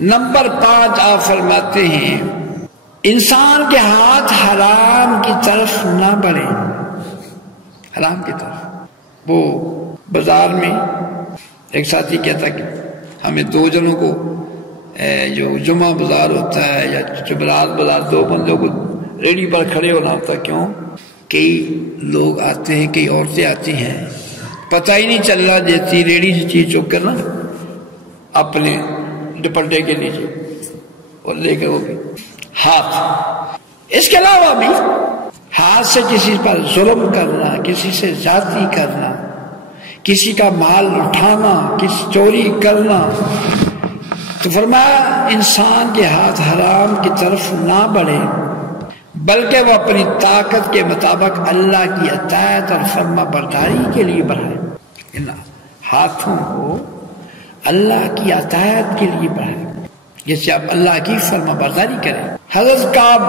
Number 5 آپ فرماتے ہیں انسان کے ہاتھ حرام کی طرف نہ بڑھے، حرام کی طرف۔ وہ بازار میں ایک ساتھی کہتا کہ ہمیں 2 جنوں کو جو جمعہ بازار ہوتا ہے یا جمعرات بازار 2 بندوں کو ریڑھی پر کھڑے ہونا ہوتا۔ کیوں؟ کئی لوگ آتے ہیں، کئی عورتیں آتی ہیں، پتہ ہی نہیں چل رہا، جیسی ریڑھی سے چیز چک کر نا اپنے دوپٹے کے نیچے اور لے کے وہ بھی ہاتھ۔ اس کے علاوہ بھی ہاتھ سے کسی پر ظلم کرنا، کسی سے زیادتی کرنا، کسی کا مال اٹھانا، کسی چوری کرنا، تو فرمایا انسان کے ہاتھ حرام کی طرف نہ بڑھے بلکہ وہ اپنی طاقت کے مطابق اللہ کی اطاعت اور فرما برداری کے لیے بڑھائے۔ ان ہاتھوں کو اللہ کی اطاعت کے لیے بڑھائے، جیسے آپ اللہ کی فرما برداری کریں۔ حضرت کعب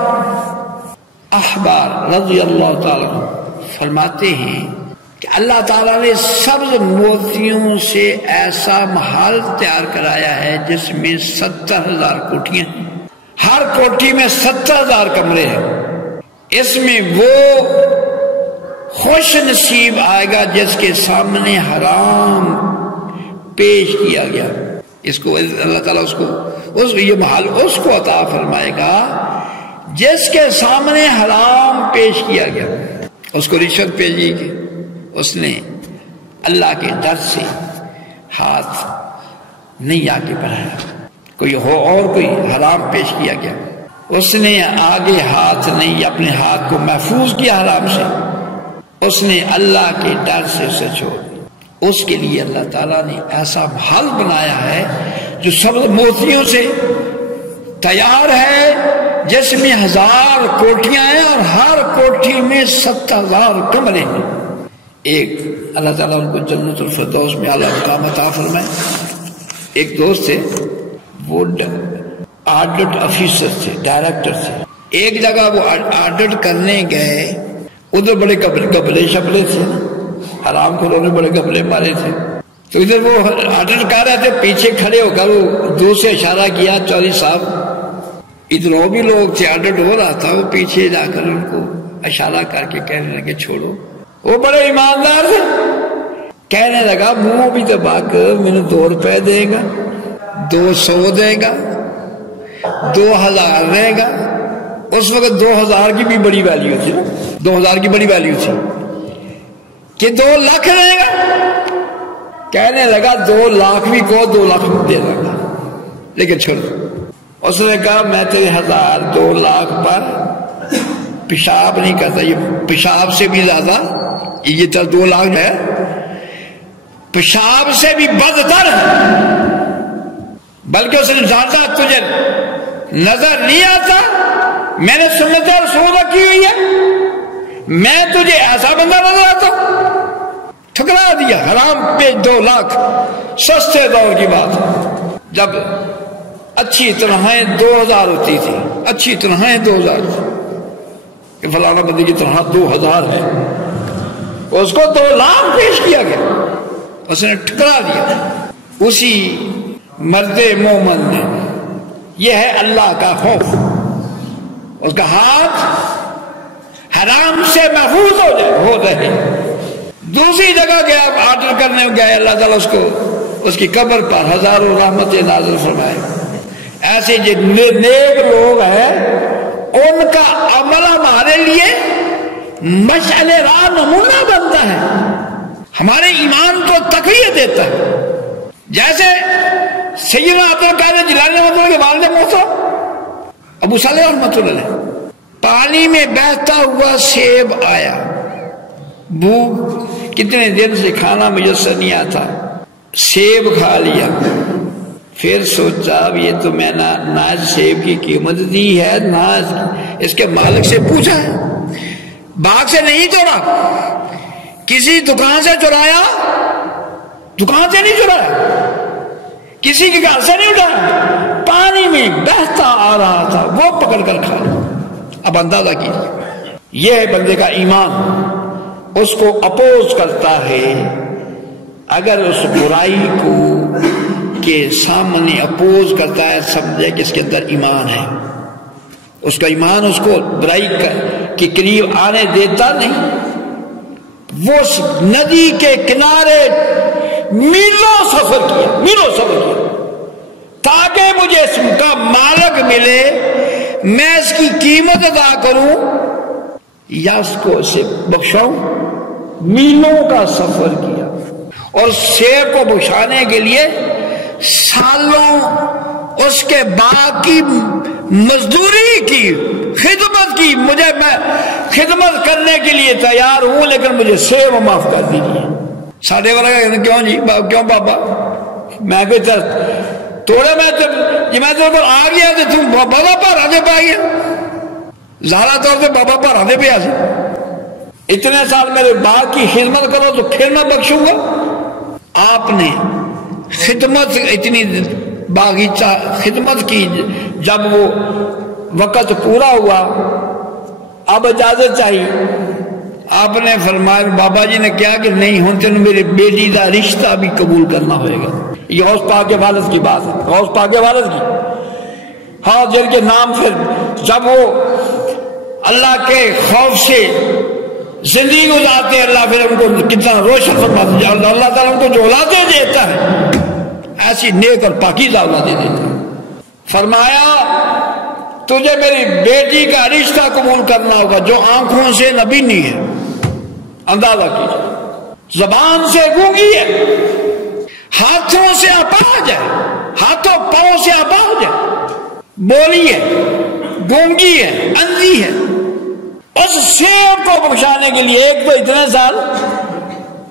احبار رضی اللہ تعالیٰ فرماتے ہیں کہ اللہ تعالیٰ نے سبز موتیوں سے ایسا محل تیار کرایا ہے جس میں 70,000 کوٹھیاں ہیں، ہر کوٹھی میں 70,000 کمرے ہیں۔ اس میں وہ خوش نصیب آئے گا جس کے سامنے حرام پیش کیا گیا، اس کو اللہ تعالیٰ یہ محل اس کو عطا فرمائے گا جس کے سامنے حرام پیش کیا گیا۔ اس کو رشوت بھیجی گئی، اس نے اللہ کے ڈر سے ہاتھ نہیں آگے بڑھایا، کوئی حرام پیش کیا گیا، اس نے آگے ہاتھ نہیں، اپنے ہاتھ کو محفوظ کیا حرام سے، اس نے اللہ کے ڈر سے اسے چھوڑ دیا۔ اس کے لیے اللہ تعالیٰ نے ایسا محل بنایا ہے جو سب موتیوں سے تیار ہے، جس میں 1000 کوٹھیاں ہیں اور ہر کوٹھی میں 70,000 کمرے ہیں۔ ایک اللہ تعالیٰ ان کو جنت الفردوس میں اعلیٰ مقام عطا فرمائے۔ ایک دوست تھے، وہ آڈٹ افیسر تھے، ڈائریکٹر تھے۔ ایک جگہ وہ آڈٹ کرنے گئے، ادھر بڑے گبلے شبلے تھے، حرام خوروں نے بڑے گبلے مارے تھے، تو ادھر وہ آڈٹ کر رہے تھے، پیچھے کھڑے ہو کر وہ دور سے اشارہ کیا چوری صاحب، ادھر وہ بھی لوگ تھے، آڈٹ ہو رہا تھا، وہ پیچھے جا کر ان کو اشارہ کر کے کہنے لگے چھوڑو۔ وہ بڑے ایماندار تھے، کہنے لگا منہ بھی دبا کر مجھے 2 روپے دے گا، 200 دے گا، 2000 دے گا۔ اس وقت 2000 کی بھی بڑی ویلیو تھی، 2000 کی بڑی ویلیو تھی کہ 2 لاکھ دے گا۔ کہنے لگا 2 لاکھ بھی کو 2 لاکھ دے دے گا، لیکن چھوڑو۔ اس نے کہا میں تیرے 1000 2 لاکھ پر پیشاب نہیں کرتا، یہ پیشاب سے بھی زیادہ، یہ 2 لاکھ ہے پیشاب سے بھی بدتر ہے، بلکہ اس نے جانتا تجھے نظر نہیں آتا، میں نے سنت رسول کی ہوئی ہے، میں تجھے ایسا بندہ نظر آتا ہوں، ٹھکرا دیا۔ حرام پہ 2 لاکھ سستے دور کی بات، جب اچھی تنخواہیں 2000 ہوتی تھی، اچھی تنخواہیں 2000 تھی کہ فلانا بندے کی تنخواہ 2000 ہے، اس کو 2 لاکھ پیش کیا گیا، اس نے ٹھکرا دیا۔ اسی مرد مومن نے، یہ ہے اللہ کا خوف، اس کا ہاتھ حرام سے محفوظ ہو رہے۔ دوسری جگہ گیا، آرڈر کرنے گئے، اللہ تعالیٰ اس کی قبر پر ہزاروں رحمتیں نازل فرمائے۔ ایسے جو نیک لوگ ہیں ان کا عمل ہمارے لیے مشعل راہ نمونہ بنتا ہے، ہمارے ایمان کو تقویت دیتا ہے۔ جیسے سیدنا عبد القادر جیلانی رحمۃ اللہ کے والد محترم ابو صالح رحمۃ اللہ، پانی میں بہتا ہوا سیب آیا، بھوک کتنے دن سے کھانا میسر نہیں آتا، سیب کھا لیا، پھر سوچا اب یہ تو میں نہ سیب کی قیمت دی ہے، نہ اس کے مالک سے پوچھا ہے، باغ سے نہیں توڑا، کسی دکان سے چرایا، دکان سے نہیں چرایا، کسی کے گھر سے نہیں اٹھایا، پانی میں بہتا آ رہا تھا، وہ پکڑ کر کھا لیا۔ اب اندازہ کیجیے، یہ ہے بندے کا ایمان، اس کو اپوز کرتا ہے۔ اگر اس برائی کو کے سامنے اپوز کرتا ہے سمجھے کہ اس کے اندر ایمان ہے، اس کا ایمان اس کو برائی کے قریب آنے دیتا نہیں۔ وہ ندی کے کنارے میلوں سفر کیا تاکہ مجھے اس کا مالک ملے، میں اس کی قیمت ادا کروں یا اس کو اسے بخشاؤں۔ میلوں کا سفر کیا اور سیب کو بخشانے کے لیے سالوں اس کے باغ کی مزدوری کی، خدمت کی۔ میں خدمت کرنے کے لیے تیار ہوں، لیکن مجھے سیب معاف کر دیجیے۔ ساڑھے والا کہتے کیوں جی، کیوں بابا؟ میں کہ توڑے میں تیرے پر آ گیا تو تم بابا پر آدھے پہ آ گیا، ظاہرہ طور سے بابا پر آدھے پہ آ جائے۔ اتنے سال میرے باغ کی خدمت کرو تو پھر میں بخشوں گا۔ آپ نے خدمت اتنی باغیچہ خدمت کی، جب وہ وقت پورا ہوا اب اجازت چاہیے، آپ نے فرمایا، بابا جی نے کیا کہ نہیں ہوں تین میرے بیٹی کا رشتہ بھی قبول کرنا ہوئے گا۔ یہ غوث پاک کے والد کی بات ہے، غوث پاک کے والد کی، ہاں، جن کے نام پھر جب وہ اللہ کے خوف سے زندگی گزارتے ہیں، اللہ پھر ان کو کتنا روشن فرماتا ہے، اللہ تعالیٰ ان کو جو اولادیں دیتا ہے ایسی نیک اور پاکیزہ اولادیں دیتا ہے۔ فرمایا تجھے میری بیٹی کا رشتہ قبول کرنا ہوگا جو آنکھوں سے نبی نہیں ہے، اندازہ کیجیے، زبان سے گونگی ہے، ہاتھوں سے اپاہج ہے، ہاتھوں پاؤں سے اپاہج ہے، بولی ہے، گونگی ہے، اندھی ہے۔ اس سیب کو بخشانے کے لیے ایک تو اتنے سال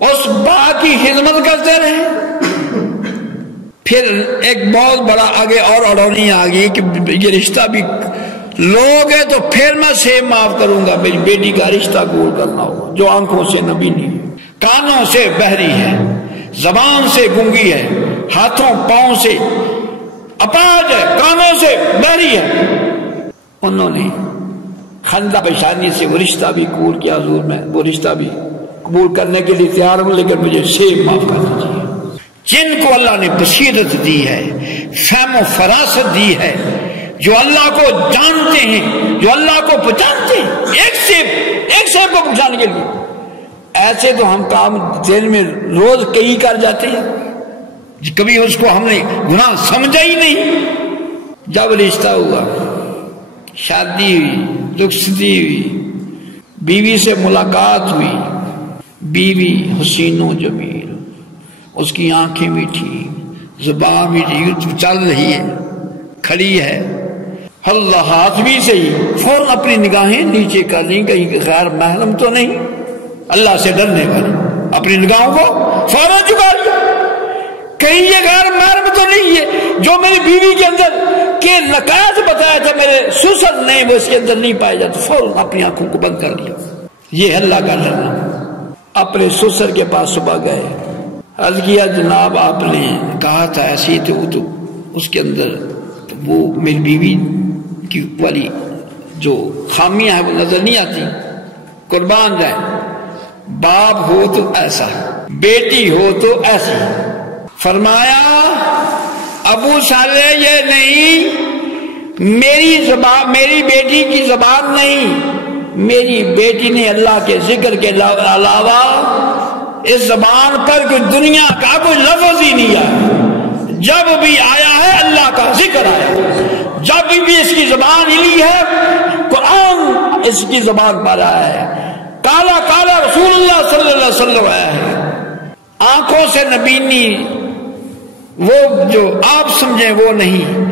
اس باغ کی خدمت کرتے رہے، پھر ایک بہت بڑا آگے اور اڑونی آ گئی کہ یہ رشتہ بھی لوگ ہے تو پھر میں سیب معاف کروں گا، میری بیٹی کا رشتہ قبول کرنا ہوگا جو آنکھوں سے نبی نہیں ہے، کانوں سے بہری ہے، زبان سے گونگی ہے، ہاتھوں پاؤں سے اپاہج ہے، کانوں سے بہری ہے۔ انہوں نے خندہ پیشانی سے وہ رشتہ بھی قبول کیا، حضور میں وہ رشتہ بھی قبول کرنے کے لیے تیار ہوں، لیکن مجھے سیب معاف کر دیجیے۔ جن کو اللہ نے بصیرت دی ہے، فہم و فراست دی ہے، جو اللہ کو جانتے ہیں، جو اللہ کو پہچانتے ہیں، ایک سیب کو پہچانے کے لیے ایسے تو ہم کام دن میں روز کئی کر جاتے ہیں، کبھی اس کو ہم نے گناہ سمجھا ہی نہیں۔ جب رشتہ ہوا، شادی ہوئی، رخصتی ہوئی، بیوی سے ملاقات ہوئی، بیوی حسین و جمیل، اس کی آنکھیں میٹھی، زبان میٹھی، چل رہی ہے، کھڑی ہے، اللہ ہاتھ بھی صحیح، فوراً اپنی نگاہیں نیچے کر لیں، کہیں غیر محرم تو نہیں، اللہ سے ڈرنے پر اپنی نگاہوں کو فوراً جھکا لیا، کہیں یہ غیر محرم تو نہیں ہے جو میری بیوی کے اندر کے لکایت بتایا تھا میرے سسر نے وہ اس کے اندر نہیں پائے جاتے، فوراً اپنی آنکھوں کو بند کر لیا۔ یہ اللہ کا ڈرنا۔ اپنے سسر کے پاس صبح گئے، عرض کیا جناب آپ نے کہا تھا ایسی، تو وہ تو اس کے اندر وہ میری بیوی کی والی جو خامیاں ہیں وہ نظر نہیں آتی، قربان رہے، باپ ہو تو ایسا، بیٹی ہو تو ایسی۔ فرمایا ابو صالح یہ نہیں میری زبان، میری بیٹی کی زبان نہیں، میری بیٹی نے اللہ کے ذکر کے علاوہ اس زبان پر کوئی دنیا کا کوئی لفظ ہی نہیں آیا، جب بھی آیا ہے اللہ کا ذکر آیا، جب بھی اس کی زبان ہلی ہے قرآن اس کی زبان پر آیا ہے، کالا کالا رسول اللہ صلی اللہ علیہ وسلم آیا ہے۔ آنکھوں سے نبینی وہ جو آپ سمجھیں وہ نہیں،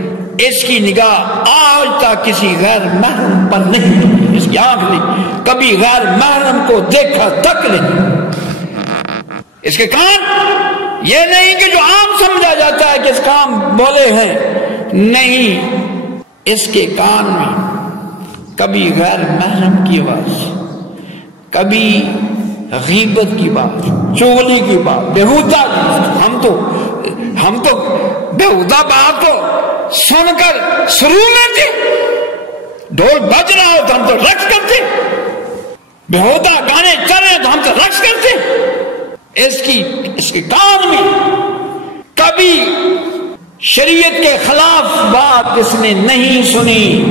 اس کی نگاہ آج تک کسی غیر محرم پر نہیں، اس کی آنکھ نے کبھی غیر محرم کو دیکھا تک نہیں، اس کے کان یہ نہیں کہ جو عام سمجھا جاتا ہے کہ اس کام بولے ہیں، نہیں، اس کے کان میں کبھی غیر محرم کی آواز، کبھی غیبت کی بات، چغلی کی بات، بےہودہ ہم تو بےہودہ بات کو سن کر سرور لیتے، ڈھول بج رہا ہو تو ہم تو رقص کرتے، بےہودہ گانے چل رہے تو ہم تو رقص کرتے۔ اس کے کان میں کبھی شریعت کے خلاف بات جس نے نہیں سنی